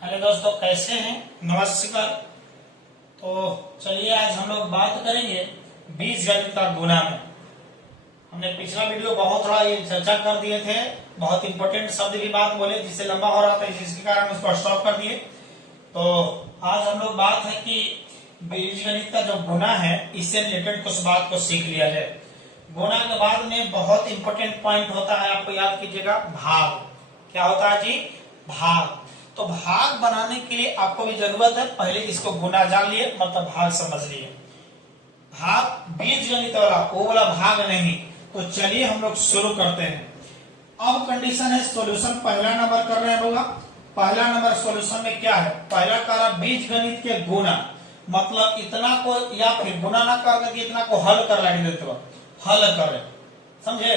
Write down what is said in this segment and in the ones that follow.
Hello दोस्तों, कैसे हैं? नमस्कार। तो चलिए आज हम लोग बात करेंगे बीजगणित का गुणा में। हमने पिछला वीडियो बहुत थोड़ा ये चर्चा कर दिए थे, बहुत इंपॉर्टेंट शब्द की बात बोले जिससे लंबा हो रहा था, जिसके कारण उसको स्टॉप कर दिए। तो आज हम लोग बात है कि बीजगणित का जो गुणा है इससे रिलेटेड कुछ बात को सीख लिया जाए। गुणा के बाद में बहुत इंपॉर्टेंट पॉइंट होता है, आपको याद कीजिएगा, भाग। क्या होता है जी? भाग। तो भाग बनाने के लिए आपको भी जरूरत है, पहले इसको गुना जान लिए, मतलब भाग समझ लिए। भाग बीजगणित वाला, वो वाला भाग नहीं। तो चलिए हम लोग शुरू करते हैं। अब कंडीशन है सॉल्यूशन पहला नंबर कर रहे हैं होगा। पहला नंबर सॉल्यूशन में क्या है? पहला करा बीजगणित के गुना, मतलब इतना को, या फिर गुना ना करके इतना को हल कर लाइन देते हो, हल करे, समझे?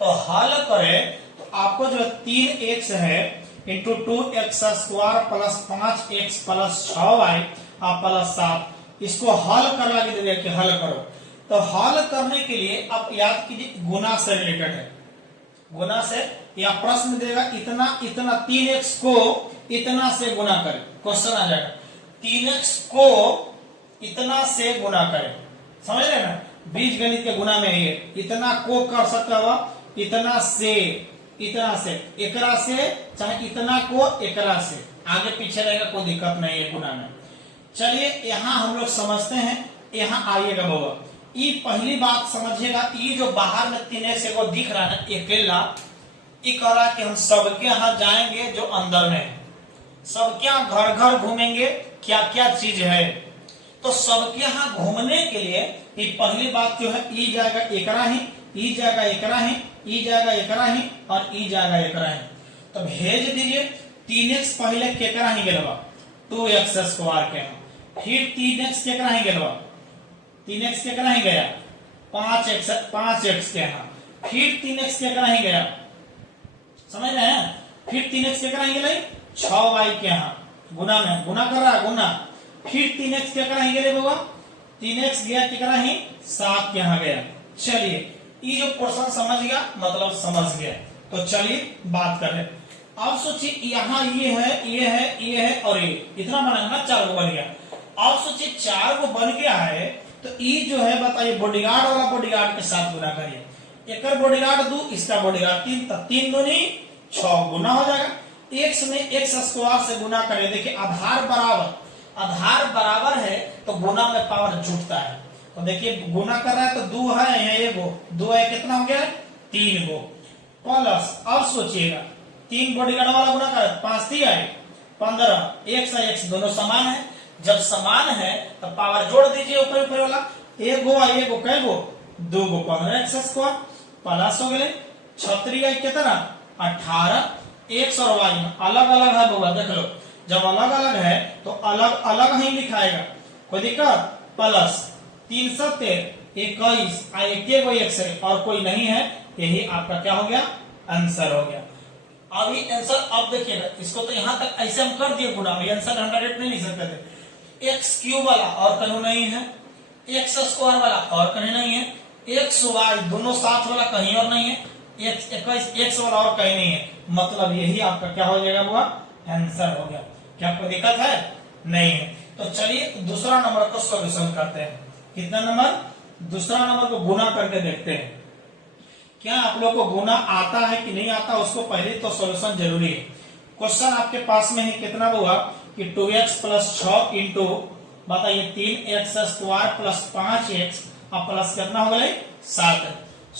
तो हल करे तो आपको जो 3x है into 2x² plus 5x plus 6y plus 7, इसको हल कर लगे दे कि हल करो। तो हल करने के लिए आप याद कीजिए गुना से रिलेटेड है। गुना से या प्रश्न देगा इतना इतना 3x को इतना से गुना करे, क्वेश्चन आ जाएगा 3x को इतना से गुना करे। समझ रहे ना? बीज गणित के गुना में ये इतना को कर सकता हुआ इतना से एकरा से, चाहे इतना को एकरा से, आगे पीछे रहेगा, कोई दिक्कत नहीं है गुना में। चलिए यहाँ हम लोग समझते हैं, यहाँ आइएगा बाबा। ये पहली बात समझिएगा, ये जो बाहर में 3x को दिख रहा है अकेला, ये कह रहा है कि हम सबके यहाँ जाएंगे जो अंदर में है, सबके यहाँ घर घर घूमेंगे, क्या क्या चीज है। तो सबके यहाँ घूमने के लिए ये पहली बात जो है, ई जाएगा एकरा ही, ई जाएगा एकरा ही, ई जाएगा एकरा ही, और ई जाएगा एकरा ही। तो भेज दीजिए 3x पहले केकरा ही गेलवा 2x² के यहाँ, फिर 3x केकरा ही गेलवा 3x केकरा ही गया 5x के यहाँ, फिर 3x केकरा ही गया, समझ रहे हैं? फिर 3x केकरा ही गया 6y के यहाँ, गुना में गुना कर रहा है गुना। फिर 3x केकरा ही गया बाबा, 3x गया केकरा ही 7 के यहाँ गया। चलिए ये जो पोर्शन समझ गया, मतलब समझ गया। तो चलिए बात करें। अब सोचिए यहाँ ये है, ये है, ये है और ये, इतना बना ना, 4 को बन गया। अब सोचिए 4 को बन गया है, तो ये जो है बताइए बॉडीगार्ड वाला बॉडीगार्ड के साथ गुना करिए। एक बॉडीगार्ड 2, इसका बॉडीगार्ड 3, तो 3 दूनी 6 गुना हो जाएगा। x में x² से गुना करिए। देखिए आधार बराबर है तो गुना में पावर जुटता है। तो देखिए गुना कर रहा है तो 2 है, यहाँ एगो 2 है, कितना हो गया 3 गो प्लस। अब सोचिएगा 3 बॉडीगार्ड वाला गुना कर 5 3 है 15, x है x दोनों समान है। जब समान है तो पावर जोड़ दीजिए ऊपर ऊपर वाला, एगो कै गो 2 गो 15x² प्लस हो गए 36 है कितना 18। x और y अलग अलग है बाबा, देख लो जब अलग अलग है तो अलग अलग ही लिखाएगा, कोई दिक्कत। प्लस 3 7 21 एक x है और कोई नहीं है, यही आपका क्या हो गया आंसर हो गया। अब ये आंसर, अब देखिएगा इसको तो यहाँ तक ऐसे हम कर दिए गुना, आंसर हम डायरेक्ट नहीं लिख सकते थे। x³ वाला और कहीं नहीं है, x² वाला और कहीं नहीं है, xy दोनों साथ वाला कहीं और नहीं है, 21 x वाला और कहीं नहीं है, मतलब यही आपका क्या हो जाएगा वो आंसर हो गया। क्या कोई दिक्कत है? नहीं है। तो चलिए दूसरा नंबर को सॉल्यूशन करते हैं। कितना नंबर? दूसरा नंबर को गुना करके देखते हैं। क्या आप लोग को गुना आता है कि नहीं आता, उसको पहले तो सॉल्यूशन जरूरी है। क्वेश्चन आपके पास में है, कितना हुआ कि 2x प्लस 6 इंटू बताइए 3x² प्लस 5x प्लस कितना हो गया 7।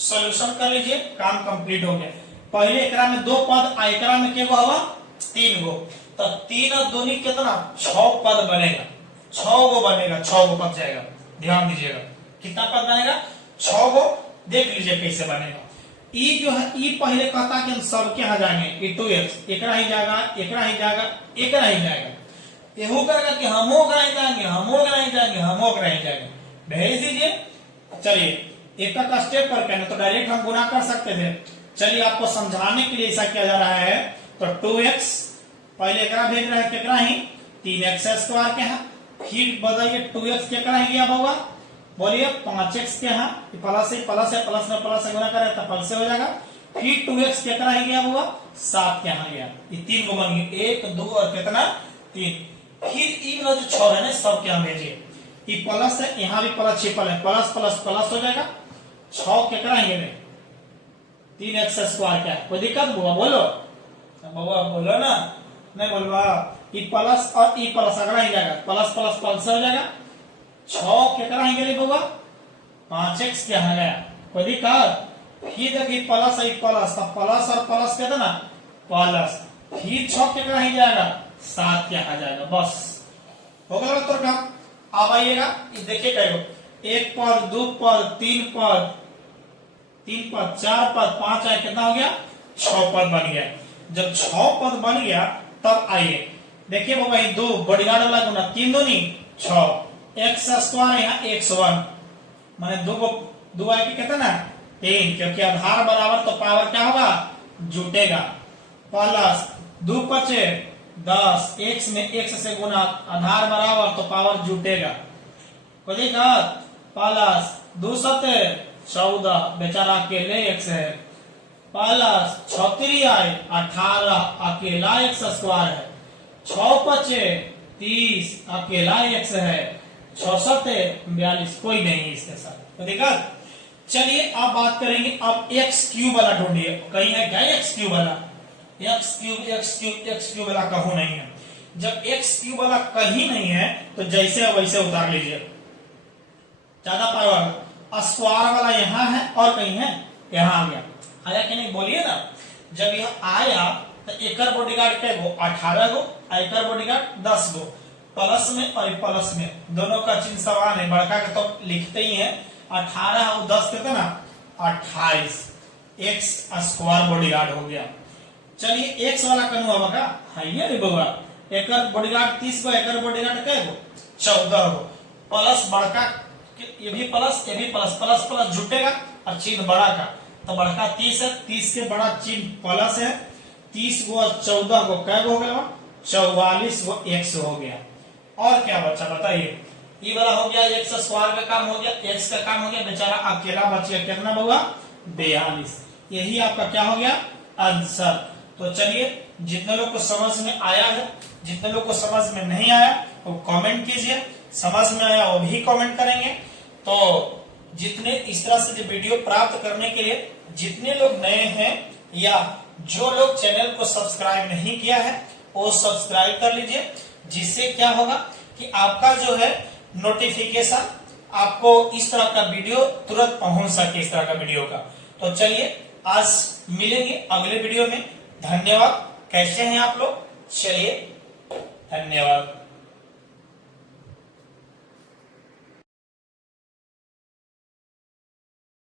सॉल्यूशन कर लीजिए, काम कंप्लीट हो गया। पहले एकरा में 2 पद, एकरा में क्या हुआ 3 गो, तो 3 और 2 कितना 6 पद बनेगा, 6 गो बनेगा, 6 गो पद जाएगा। ध्यान दीजिएगा कितना पद बनेगा 6 गो। देख लीजिए कैसे बनेगा। ई जो है ई पहले कहता कि हम सबके यहाँ जाएंगे, 2x एकरा ही जाएगा, एकरा ही जाएगा, एकरा ही जाएगा। यहू करेगा कि हम ओकरा ही जाएंगे, हम ओकरा ही जाएंगे, हम ओकरा ही जाएंगे, भेज दीजिए। चलिए एक का स्टेप करके ना तो डायरेक्ट हम गुना कर सकते थे। चलिए आपको समझाने के लिए ऐसा किया जा रहा है। तो 2x पहले एकरा भेज रहा है केकरा ही 3x² के यहाँ, फिर बताइए 2x केकरा ही गया होगा, बोलिए 5x के यहाँ, प्लस है प्लस है प्लस में प्लस से गुना करे तो प्लस से हो जाएगा। फिर 2x केकरा ही गया होगा 7 के यहाँ गया, ये 3 गो बन गए, 1 2 और कितना 3, फिर ई वाला जो 6 है ना सब क्या भेजिए, ई प्लस है, यहाँ भी प्लस छिपल है, प्लस प्लस प्लस हो जाएगा, 6 क्या कराएंगे 3x स्क्वायर क्या है, कोई दिक्कत बुआ बोलो, बुआ बोलो ना, नहीं बोलवा, ई प्लस और ई प्लस अगर आ जाएगा, प्लस प्लस प्लस हो जाएगा, 6 क्या कराएंगे बुआ 5x क्या है गया, कोई दिक्कत, फिर देखिए प्लस आई प्लस, तो प्लस और प्लस क्या था ना प्लस, फिर 6 क्या कराएंगे जाएगा 7 क्या आ जाएगा, बस हो गया तो काम। अब आइएगा देखिए कहो 1 पद 2 पद 3 पद 4 पद 5 आए, कितना हो गया 6 पद बन गया। जब 6 पद बन गया तब आइए देखिए बाबा ये 2 बॉडीगार्ड वाला गुना 3 दूनी 6, एक्स स्क्वायर यहाँ x1 माने 2 आए के कितना 3, क्योंकि आधार बराबर तो पावर क्या होगा जुटेगा, प्लस 2 पचे 10, x में x से गुना आधार बराबर तो पावर जुटेगा, कोई दिक्कत, प्लस 2 सते 14 बेचारा अकेले x है, प्लस 6 आए 18 अकेला x स्क्वायर है, 6 पचे 30 अकेला x है, 6 सते 42 कोई नहीं इसके साथ, कोई दिक्कत। चलिए अब बात करेंगे अब x क्यूब वाला ढूंढिए, कहीं है क्या x क्यूब वाला, x क्यूब वाला कहूं नहीं है, जब x क्यूब वाला कहीं नहीं है तो जैसे वैसे उतार लीजिए, ज्यादा पावर स्क्वायर वाला यहाँ है और कहीं है यहाँ आ गया, आया कि नहीं बोलिए ना, जब यह आया तो एकर बॉडीगार्ड कै गो 18 गो, एकर बॉडीगार्ड 10 गो, प्लस में और प्लस में दोनों का चिन्ह समान है, बड़का का तो लिखते ही है, 18 और 10 कितना ना 28, एक्स स्क्वायर बॉडीगार्ड हो गया। चलिए एक्स वाला कनु अब का है रे बउआ, एकर बॉडीगार्ड 30 गो, एकर बॉडीगार्ड कै गो 14 गो, प्लस बड़का ये भी प्लस प्लस प्लस जुटेगा और चिन्ह बड़ा का, तो बड़का 30 है, 30 के बड़ा चिन्ह प्लस है, 30 गो और 14 गो कै गो हो गया 44 गो एक्स हो गया, और क्या बचा बताइए, ये वाला हो गया एक्स स्क्वायर का काम हो गया, एक्स का काम हो गया, बेचारा अकेला बच गया, कितना होगा 42, यही आपका क्या हो गया आंसर। तो चलिए जितने लोग को समझ में आया है, जितने लोग को समझ में नहीं आया वो कमेंट कीजिए, समझ में आया वो भी कमेंट करेंगे। तो जितने इस तरह से वीडियो प्राप्त करने के लिए जितने लोग नए हैं या जो लोग चैनल को सब्सक्राइब नहीं किया है वो सब्सक्राइब कर लीजिए, जिससे क्या होगा कि आपका जो है नोटिफिकेशन आपको इस तरह का वीडियो तुरंत पहुंच सके, इस तरह का वीडियो का। तो चलिए आज मिलेंगे अगले वीडियो में, धन्यवाद। कैसे हैं आप लोग, चलिए धन्यवाद।